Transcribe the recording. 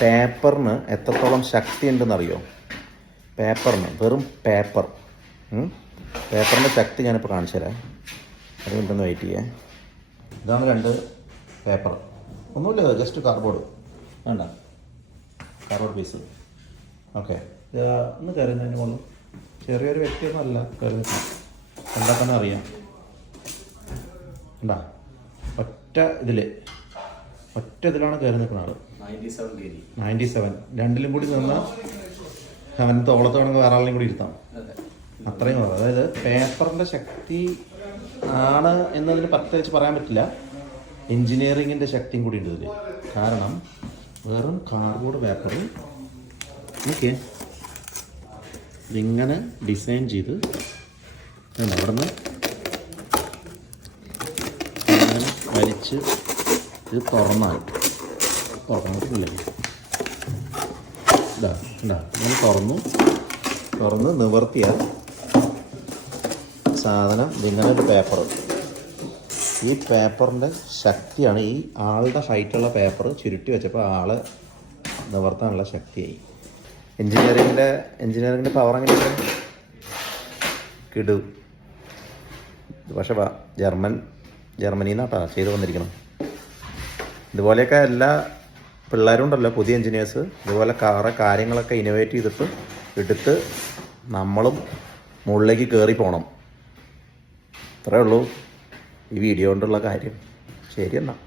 പേപ്പറിന് എത്രത്തോളം ശക്തി ഉണ്ടെന്നറിയോ പേപ്പറിന് വെറും പേപ്പർ. പേപ്പറിന്റെ ശക്തി ഞാനിപ്പോൾ കാണിച്ചു തരാം അത് ഉണ്ടെന്ന് വെയിറ്റ് ചെയ്യേ. ഇതാണ് രണ്ട് പേപ്പർ. ഒന്നുമില്ല ജസ്റ്റ് കാർഡ്ബോർഡ് വേണ്ട. കാർഡ്ബോർഡ് പീസ് ഓക്കെ ഒന്ന് കയറുന്നതിന് മുകളിൽ. ചെറിയൊരു വ്യക്തിയൊന്നും അല്ല കണ്ടാൽ തന്നെ അറിയാം. ഉണ്ടാ ഒറ്റ ഇതിൽ ഒറ്റ ഇതിലാണ് കയറി നിൽക്കുന്ന ആൾ. നയന്റി സെവൻ രണ്ടിലും കൂടി നിന്ന് അവൻ തോളത്തോണെങ്കിൽ വേണമെങ്കിൽ വേറെ ആളിലും കൂടി ഇരുത്താം. അതെ. അത്രയും കുറവ് അതായത് പേപ്പറിന്റെ ശക്തി ആണ് എന്നതിന് പ്രത്യേകിച്ച് പറയാൻ പറ്റില്ല. എൻജിനീയറിങ്ങിന്റെ ശക്തിയും കൂടി ഉണ്ട് ഇതിൽ കാരണം വെറും കാർഡ്ബോർഡ് പേപ്പറും ഓക്കെ ഇതിങ്ങനെ ഡിസൈൻ ചെയ്ത് അവിടുന്ന് വലിച്ച് ഇത് തുറന്നാൽ തുറന്നിട്ടില്ലേ. ഇതാ ഇതാ ഇങ്ങനെ തുറന്നു. തുറന്ന് നിവർത്തിയാൽ സാധനം ഇങ്ങനെ ഒരു പേപ്പർ ഈ പേപ്പറിന്റെ ശക്തിയാണ് ഈ ആളുടെ ഹൈറ്റുള്ള പേപ്പർ ചുരുട്ടി വെച്ചപ്പോൾ ആൾ നിവർത്താനുള്ള ശക്തിയായി. എൻജിനീയറിങ്ങിന്റെ എൻജിനീയറിങ്ങിന്റെ പവർ എങ്ങനെയാണ്? കിടു. പക്ഷേ ജർമ്മൻ ജർമ്മനിന്നാട്ടാ നിന്നാട്ടാ ചെയ്തു വന്നിരിക്കണം ഇതുപോലെയൊക്കെ എല്ലാ പിള്ളേരും ഉണ്ടല്ലോ പുതിയ എഞ്ചിനീയേഴ്സ് ഇതുപോലെ കുറേ കാര്യങ്ങളൊക്കെ ഇന്നോവേറ്റ് ചെയ്തിട്ട് എടുത്ത് നമ്മളും മുകളിലേക്ക് കയറി പോകണം ഇത്രയേ ഉള്ളൂ ഈ വീഡിയോ കൊണ്ടുള്ള കാര്യം. ശരി എന്നാൽ